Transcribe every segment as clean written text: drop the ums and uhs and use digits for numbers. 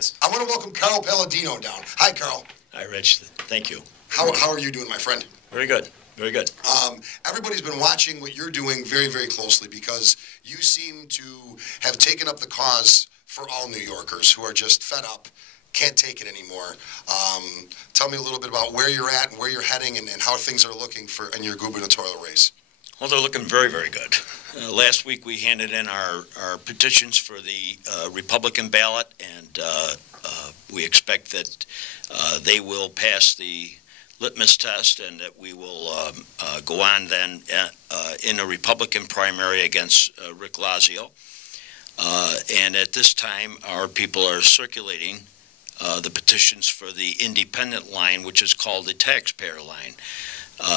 Yes. I want to welcome Carl Paladino down. Hi, Carl. Hi, Rich. Thank you. How are you doing, my friend? Very good. Very good. Everybody's been watching what you're doing very, very closely because you seem to have taken up the cause for all New Yorkers who are just fed up, can't take it anymore. Tell me a little bit about where you're at and where you're heading and how things are looking in your gubernatorial race. Well, they're looking very, very good. Last week we handed in our petitions for the Republican ballot, and we expect that they will pass the litmus test and that we will go on then in a Republican primary against Rick Lazio. And at this time, our people are circulating the petitions for the independent line, which is called the taxpayer line.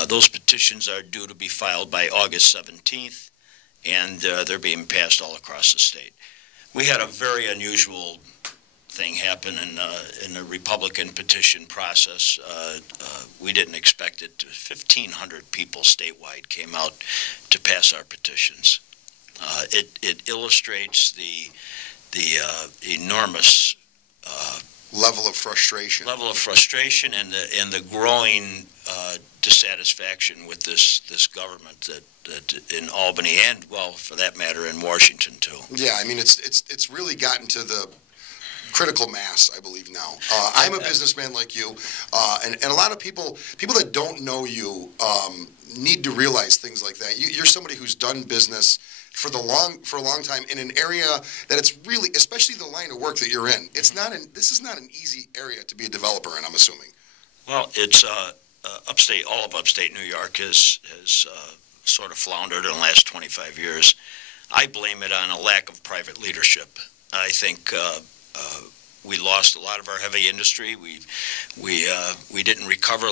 Those petitions are due to be filed by August 17th, and they're being passed all across the state. We had a very unusual thing happen in the Republican petition process. We didn't expect it. 1,500 people statewide came out to pass our petitions. It illustrates the enormous level of frustration. And the growing dissatisfaction with this government that in Albany and, well, for that matter, in Washington too. Yeah, I mean it's really gotten to the critical mass, I believe now. I'm a businessman like you, and a lot of people that don't know you need to realize things like that. You're somebody who's done business for a long time in an area that it's really, especially the line of work that you're in. This is not an easy area to be a developer in, I'm assuming. Well, it's all of upstate New York has sort of floundered in the last 25 years. I blame it on a lack of private leadership. I think we lost a lot of our heavy industry. We didn't recover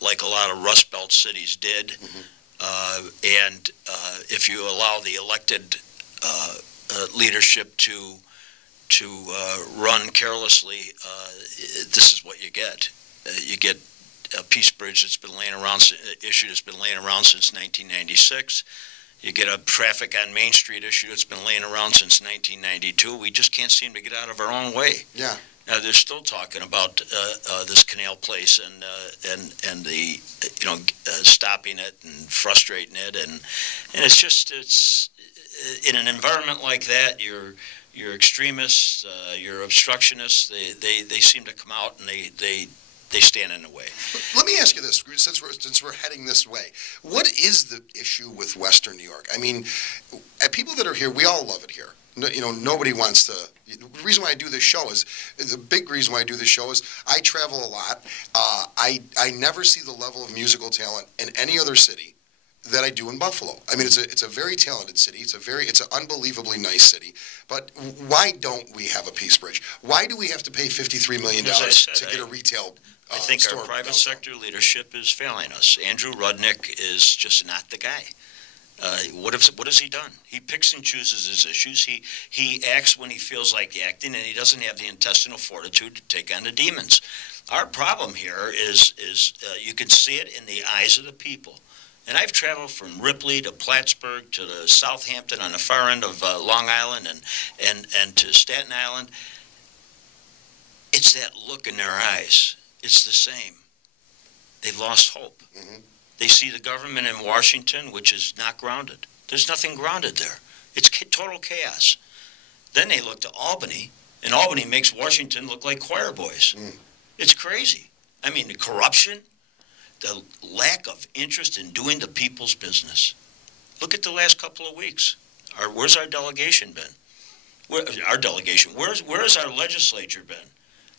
like a lot of Rust Belt cities did. Mm-hmm. And if you allow the elected leadership to run carelessly, this is what you get. You get a peace bridge that's been laying around, issue that's been laying around since 1996. You get a traffic on Main Street issue that's been laying around since 1992. We just can't seem to get out of our own way. Yeah. Now they're still talking about this canal place and the stopping it and frustrating it and it's in an environment like that your extremists, your obstructionists, they seem to come out and they stand in the way. Let me ask you this, since we're heading this way. What is the issue with Western New York? I mean, people that are here, we all love it here. No, nobody wants to. The reason why I do this show is the big reason why I do this show is I travel a lot. I never see the level of musical talent in any other city that I do in Buffalo. I mean, it's a very talented city. It's an unbelievably nice city. But why don't we have a Peace Bridge? Why do we have to pay $53 million to get a retail? I think our private sector leadership is failing us. Andrew Rudnick is just not the guy. What has he done? He picks and chooses his issues. He acts when he feels like acting, and he doesn't have the intestinal fortitude to take on the demons. Our problem here is you can see it in the eyes of the people. And I've traveled from Ripley to Plattsburgh to the Southampton on the far end of Long Island and to Staten Island. It's that look in their eyes. It's the same. They've lost hope. Mm-hmm. They see the government in Washington, which is not grounded. There's nothing grounded there. It's total chaos. Then they look to Albany, and Albany makes Washington look like choir boys. Mm. It's crazy. I mean, the corruption, the lack of interest in doing the people's business. Look at the last couple of weeks. Where's our delegation been? Where has our legislature been?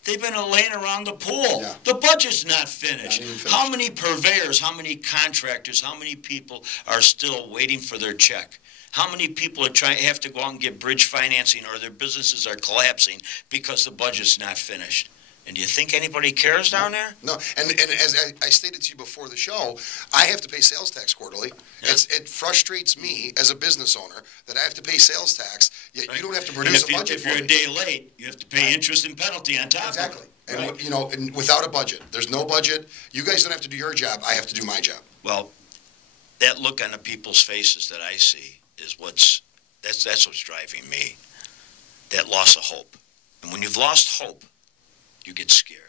They've been laying around the pool. Yeah. The budget's not finished. How many purveyors, how many contractors, how many people are still waiting for their check? How many people have to go out and get bridge financing or their businesses are collapsing because the budget's not finished? And do you think anybody cares down there? No. And as I stated to you before the show, I have to pay sales tax quarterly. Yeah. It frustrates me as a business owner that I have to pay sales tax, yet you don't have to produce a budget for me. If you're a day late, you have to pay interest and penalty on top of it. Exactly. And, and without a budget. There's no budget. You guys don't have to do your job. I have to do my job. Well, that look on the people's faces that I see is that's what's driving me. That loss of hope. And when you've lost hope, you get scared.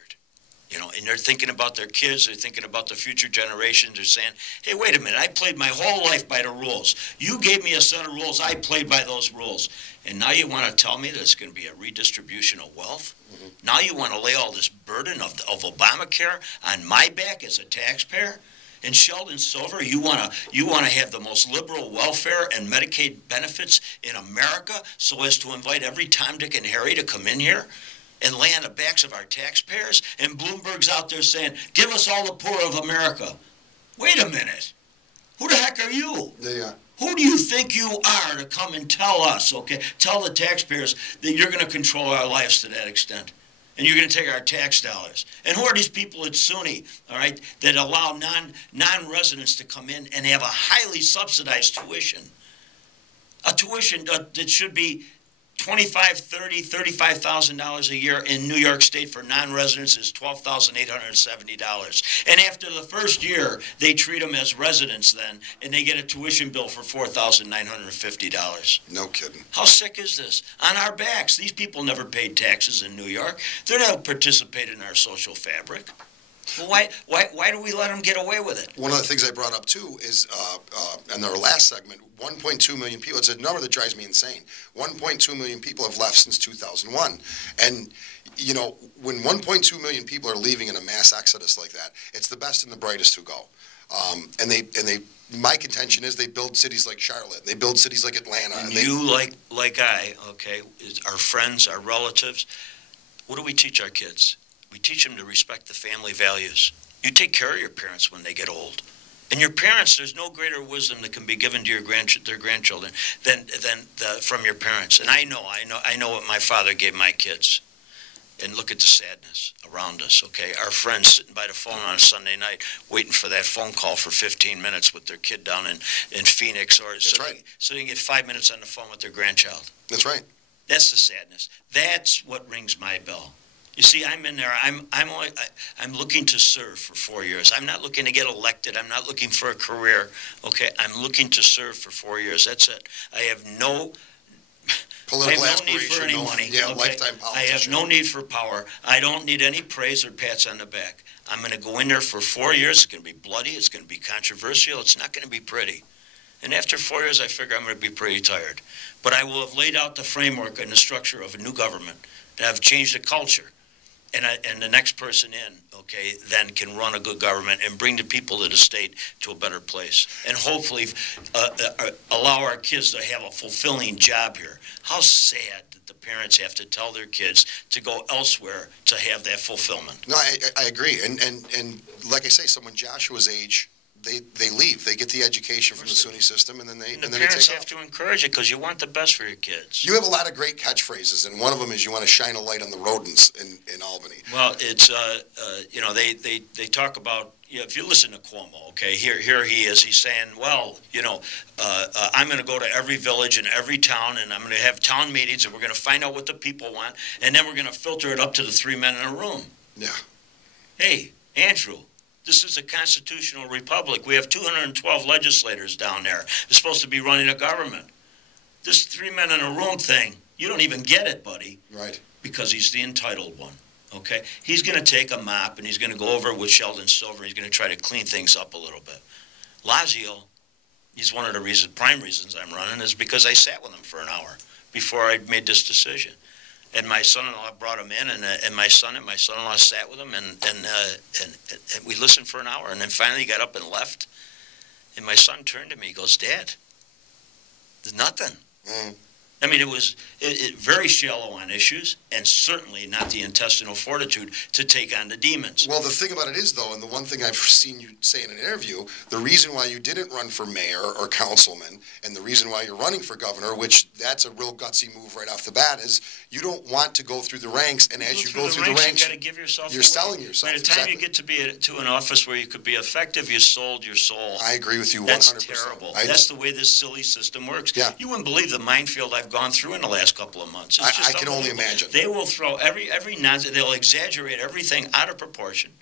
You know, and they're thinking about their kids, they're thinking about the future generations, they're saying, hey, wait a minute, I played my whole life by the rules. You gave me a set of rules, I played by those rules. And now you want to tell me there's going to be a redistribution of wealth? Mm-hmm. Now you want to lay all this burden of Obamacare on my back as a taxpayer? And Sheldon Silver, you want to have the most liberal welfare and Medicaid benefits in America so as to invite every Tom, Dick, and Harry to come in here and lay on the backs of our taxpayers? And Bloomberg's out there saying, give us all the poor of America. Wait a minute. Who the heck are you? Yeah. Who do you think you are to come and tell us, okay, tell the taxpayers that you're going to control our lives to that extent? And you're going to take our tax dollars. And who are these people at SUNY, all right, that allow non-residents to come in and have a highly subsidized tuition? A tuition that should be $25,000, $30,000, $35,000 a year in New York State for non-residents is $12,870. And after the first year, they treat them as residents then, and they get a tuition bill for $4,950. No kidding. How sick is this? On our backs. These people never paid taxes in New York. They're not participating in our social fabric. Well, why do we let them get away with it? One of the things I brought up, too, is in our last segment, 1.2 million people. It's a number that drives me insane. 1.2 million people have left since 2001. And, you know, when 1.2 million people are leaving in a mass exodus like that, it's the best and the brightest who go. And my contention is they build cities like Charlotte. They build cities like Atlanta. And you, like I, okay, our friends, our relatives, what do we teach our kids? We teach them to respect the family values. You take care of your parents when they get old. And your parents, there's no greater wisdom that can be given to their grandchildren than from your parents. And I know what my father gave my kids. And look at the sadness around us, okay? Our friends sitting by the phone on a Sunday night waiting for that phone call for 15 minutes with their kid down in Phoenix, or so they can get 5 minutes on the phone with their grandchild. That's right. That's the sadness. That's what rings my bell. You see, I'm in there. I'm looking to serve for 4 years. I'm not looking to get elected. I'm not looking for a career. Okay, I'm looking to serve for 4 years. That's it. I have no political need for any money. Yeah, okay? lifetime politician. I have no need for power. I don't need any praise or pats on the back. I'm going to go in there for 4 years. It's going to be bloody. It's going to be controversial. It's not going to be pretty. And after 4 years, I figure I'm going to be pretty tired. But I will have laid out the framework and the structure of a new government. And I've changed the culture. And the next person in, okay, then can run a good government and bring the people of the state to a better place. And hopefully allow our kids to have a fulfilling job here. How sad that the parents have to tell their kids to go elsewhere to have that fulfillment. No, I agree. And like I say, someone Joshua's age, they leave. They get the education from the SUNY system, and then they parents take have to encourage it because you want the best for your kids. You have a lot of great catchphrases, and one of them is you want to shine a light on the rodents in Albany. Well, it's you know, they talk about, you know, if you listen to Cuomo, okay, here he is. He's saying, well, you know, I'm going to go to every village and every town, and I'm going to have town meetings, and we're going to find out what the people want, and then we're going to filter it up to the 3 men in a room. Yeah. Hey, Andrew. This is a constitutional republic. We have 212 legislators down there. They're supposed to be running a government. This 3 men in a room thing, you don't even get it, buddy. Right. Because he's the entitled one, okay? He's going to take a mop, and he's going to go over it with Sheldon Silver. He's going to try to clean things up a little bit. Lazio, he's one of the prime reasons I'm running is because I sat with him for an hour before I made this decision. And my son-in-law brought him in, and my son and my son-in-law sat with him, and we listened for an hour. And then finally he got up and left. And my son turned to me. He goes, Dad, there's nothing. I mean, it was very shallow on issues, and certainly not the intestinal fortitude to take on the demons. Well, the thing about it is, though, and the one thing I've seen you say in an interview, the reason why you didn't run for mayor or councilman, and the reason why you're running for governor, which that's a real gutsy move right off the bat, is you don't want to go through the ranks, and as you go through the ranks, you got to give yourself you're selling yourself. By the time you get to an office where you could be effective, you sold your soul. I agree with you 100%. That's terrible. That's the way this silly system works. Yeah. You wouldn't believe the minefield I've gone through in the last couple of months. I can only imagine. They will throw every nonsense. They'll exaggerate everything out of proportion.